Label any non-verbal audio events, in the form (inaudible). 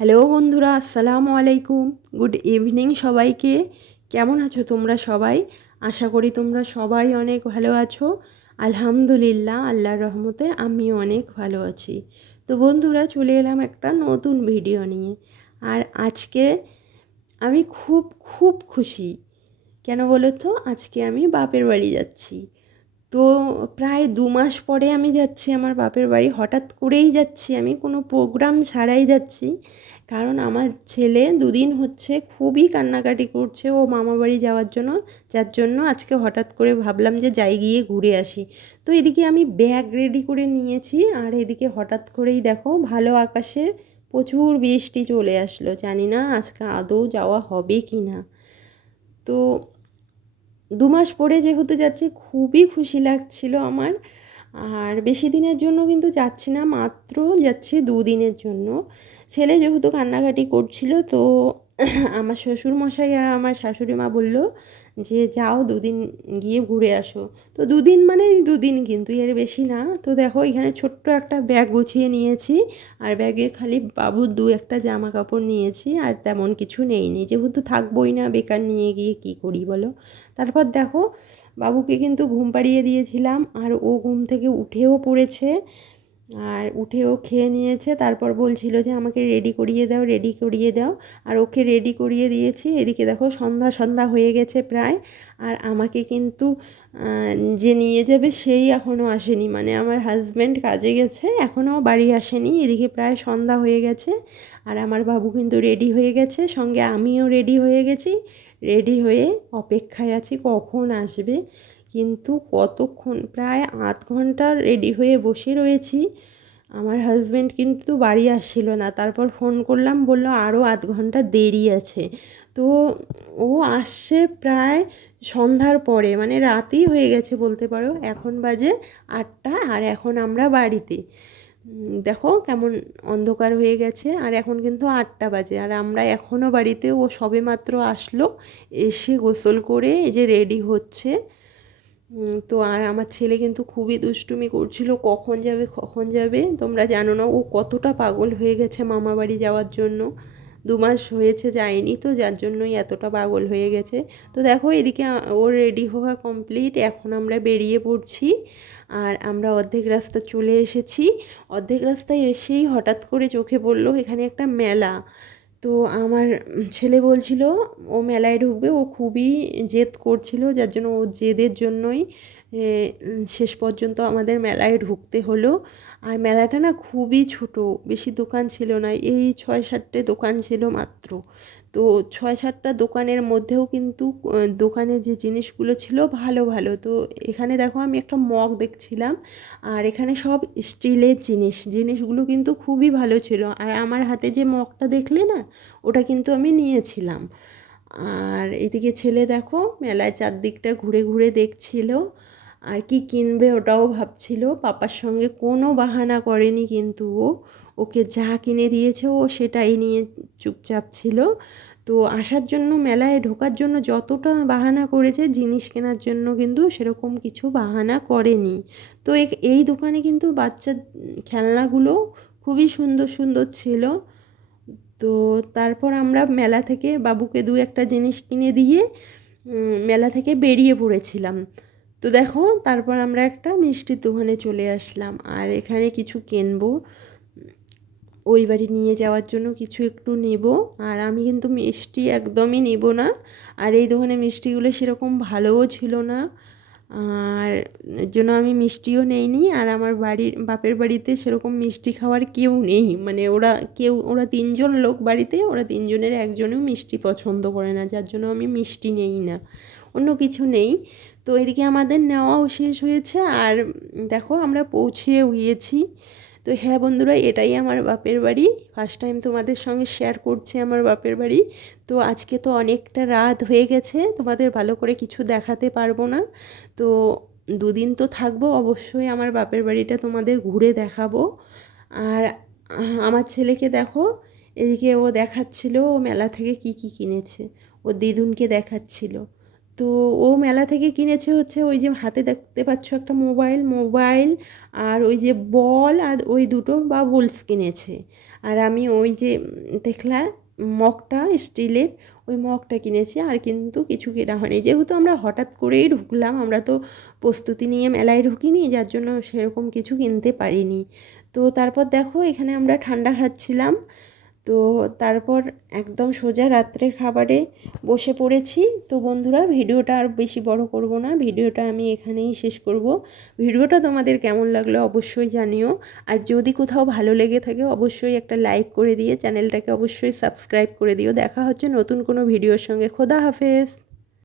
Hello বন্ধুরা, আসসালামু আলাইকুম। গুড ইভিনিং সবাইকে। কেমন আছো তোমরা সবাই? আশা করি তোমরা সবাই অনেক ভালো আছো। আলহামদুলিল্লাহ, আল্লাহর রহমতে আমি অনেক ভালো আছি। তো বন্ধুরা, চলে এলাম একটা নতুন ভিডিও নিয়ে। আর আজকে আমি খুব খুব খুশি। কেন বলো তো? আজকে আমি বাপের বাড়ি যাচ্ছি। তো প্রায় দু মাস পরে আমি যাচ্ছি আমার বাপের বাড়ি। হঠাৎ করেই যাচ্ছি আমি, কোনো প্রোগ্রাম ছাড়াই যাচ্ছি। কারণ আমার ছেলে দুদিন হচ্ছে খুবই কান্নাকাটি করছে ও মামা বাড়ি যাওয়ার জন্য। যার জন্য আজকে হঠাৎ করে ভাবলাম যে যাই গিয়ে ঘুরে আসি। তো এদিকে আমি ব্যাগ রেডি করে নিয়েছি আর এদিকে হঠাৎ করেই দেখো ভালো আকাশে প্রচুর বৃষ্টি চলে আসলো। জানি না আজকে আদৌ যাওয়া হবে কি না তো দু মাস পরে যেহেতু যাচ্ছি, খুবই খুশি লাগছিল আমার। আর বেশি দিনের জন্য কিন্তু যাচ্ছি না, মাত্র যাচ্ছি দুদিনের জন্য। ছেলে যেহেতু কান্নাকাটি করছিল, তো (laughs) আমার শ্বশুর মশাই আর আমার শাশুড়ি মা বলল যে, যাও দুদিন গিয়ে ঘুরে আসো। তো দুদিন মানে দুদিন কিন্তু, এর বেশি না। তো দেখো, এখানে ছোট্ট একটা ব্যাগ গুছিয়ে নিয়েছি। আর ব্যাগে খালি বাবুর দু একটা জামা কাপড় নিয়েছি, আর তেমন কিছু নেইনি। যেহেতু থাকবোই না, বেকার নিয়ে গিয়ে কি করি বলো? তারপর দেখো, বাবুকে কিন্তু ঘুম পাড়িয়ে দিয়েছিলাম, আর ও ঘুম থেকে উঠেও পড়েছে। আর উঠেও খেয়ে নিয়েছে, তারপর বলছিল যে আমাকে রেডি করিয়ে দাও রেডি করিয়ে দাও। আর ওকে রেডি করিয়ে দিয়েছি। এদিকে দেখো সন্ধ্যা সন্ধ্যা হয়ে গেছে প্রায়। আর আমাকে কিন্তু যে নিয়ে যাবে সেই এখনও আসেনি। মানে আমার হাজব্যান্ড কাজে গেছে এখনও বাড়ি আসেনি। এদিকে প্রায় সন্ধ্যা হয়ে গেছে। আর আমার বাবু কিন্তু রেডি হয়ে গেছে। সঙ্গে আমিও রেডি হয়ে গেছি। রেডি হয়ে অপেক্ষায় আছি কখন আসবে। কিন্তু কতক্ষণ? প্রায় আধ ঘণ্টা রেডি হয়ে বসে রয়েছি। আমার হাজব্যান্ড কিন্তু বাড়ি আসছিল না। তারপর ফোন করলাম, বলল আরও আধ ঘণ্টা দেরি আছে। তো ও আসছে প্রায় সন্ধ্যার পরে মানে রাতেই হয়ে গেছে বলতে পারো। এখন বাজে আটটা আর এখন আমরা বাড়িতে। দেখো কেমন অন্ধকার হয়ে গেছে। আর এখন কিন্তু আটটা বাজে। আর আমরা এখনও বাড়িতে ও সবে মাত্র আসলো। এসে গোসল করে এই যে রেডি হচ্ছে। তো আর আমার ছেলে কিন্তু খুবই দুষ্টুমি করছিল, কখন যাবে কখন যাবে, তোমরা জানো না, ও কতটা পাগল হয়ে গেছে মামা বাড়ি যাওয়ার জন্য। দু মাস হয়েছে যায়নি তো, যার জন্যই এতটা পাগল হয়ে গেছে। তো দেখো, এদিকে ওর রেডি হওয়া কমপ্লিট এখন আমরা বেরিয়ে পড়ছি, আর আমরা অর্ধেক রাস্তা চলে এসেছি। অর্ধেক রাস্তায় এসেই হঠাৎ করে চোখে পড়ল, এখানে একটা মেলা। তো আমার ছেলে বলছিল, ও মেলায় ঢুকবে, ও খুবই জেদ করছিল, যার জন্য ও জেদের জন্যই শেষ পর্যন্ত আমাদের মেলায় ঢুকতে হলো। আর মেলাটা না খুবই ছোট, বেশি দোকান ছিল না, এই ছয় সাতটে দোকান ছিল মাত্র। তো ছয় সাতটা দোকানের মধ্যেও কিন্তু দোকানে যে জিনিসগুলো ছিল ভালো ভালো। তো এখানে দেখো আমি একটা মগ দেখছিলাম, আর এখানে সব স্টিলের জিনিস, জিনিসগুলো কিন্তু খুবই ভালো ছিল। আর আমার হাতে যে মগটা দেখলে না, ওটা কিন্তু আমি নিয়েছিলাম। আর এদিকে ছেলে দেখো, মেলায় চারদিকটা ঘুরে ঘুরে দেখছিল। আর কি কিনবে ওটাও ভাবছিল। পাপার সঙ্গে কোনো বাহানা করেনি কিন্তু ও। ওকে যা কিনে দিয়েছে ও সেটাই নিয়ে চুপচাপ ছিল। তো আসার জন্য, মেলায় ঢোকার জন্য যতটা বাহানা করেছে, জিনিস কেনার জন্য কিন্তু সেরকম কিছু বাহানা করেনি। তো এই দোকানে কিন্তু বাচ্চার খেলনাগুলো খুবই সুন্দর সুন্দর ছিল। তো তারপর আমরা মেলা থেকে বাবুকে দু একটা জিনিস কিনে দিয়ে মেলা থেকে বেরিয়ে পড়েছিলাম। তো দেখো, তারপর আমরা একটা মিষ্টির দোকানে চলে আসলাম। আর এখানে কিছু কিনবো। ওই বাড়ি নিয়ে যাওয়ার জন্য কিছু একটু নেব। আর আমি কিন্তু মিষ্টি একদমই নেব না। আর এই দোকানে মিষ্টিগুলো সেরকম ভালোও ছিল না। আর জন্য আমি মিষ্টিও নেইনি। আর আমার বাড়ির, বাপের বাড়িতে সেরকম মিষ্টি খাওয়ার কেউ নেই। মানে ওরা কেউ, ওরা তিনজন লোক বাড়িতে, ওরা তিনজনের একজনেও মিষ্টি পছন্দ করে না। যার জন্য আমি মিষ্টি নেই না। অন্য কিছু নেই। তো এদিকে আমাদের নেওয়াও শেষ হয়েছে আর দেখো আমরা পৌঁছেও গিয়েছি। তো হ্যাঁ বন্ধুরা, এটাই আমার বাপের বাড়ি। ফার্স্ট টাইম তোমাদের সঙ্গে শেয়ার করছি আমার বাপের বাড়ি। তো আজকে তো অনেকটা রাত হয়ে গেছে, তোমাদের ভালো করে কিছু দেখাতে পারব না। তো দুদিন তো থাকব, অবশ্যই আমার বাপের বাড়িটা তোমাদের ঘুরে দেখাবো। আর আমার ছেলেকে দেখো, এদিকে ও দেখাচ্ছিল, ও মেলা থেকে কি কি কিনেছে। ও দিদুনকে দেখাচ্ছিল। তো ও মেলা থেকে কিনেছে হচ্ছে ওই যে হাতে দেখতে পাচ্ছ একটা মোবাইল মোবাইল আর ওই যে বল আর ওই দুটো বা বুলস কিনেছে। আর আমি ওই যে দেখলা মগটা, স্টিলের ওই মগটা কিনেছি আর কিন্তু কিছু কেনা হয়নি। যেহেতু আমরা হঠাৎ করেই ঢুকলাম, আমরা তো প্রস্তুতি নিয়ে মেলায় ঢুকিনি, যার জন্য সেরকম কিছু কিনতে পারিনি। তো তারপর দেখো এখানে আমরা ঠান্ডা খাচ্ছিলাম। তো তারপর একদম সোজা রাত্রের খাবারে বসে পড়েছি। তো বন্ধুরা, ভিডিওটা আর বেশি বড় করব না। ভিডিওটা আমি এখানেই শেষ করব। ভিডিওটা তোমাদের কেমন লাগল অবশ্যই জানিও। আর যদি কোথাও ভালো লেগে থাকে, অবশ্যই একটা লাইক করে দিয়ে চ্যানেলটাকে অবশ্যই সাবস্ক্রাইব করে দিও। দেখা হচ্ছে নতুন কোনো ভিডিওর সঙ্গে। খোদা হাফেজ।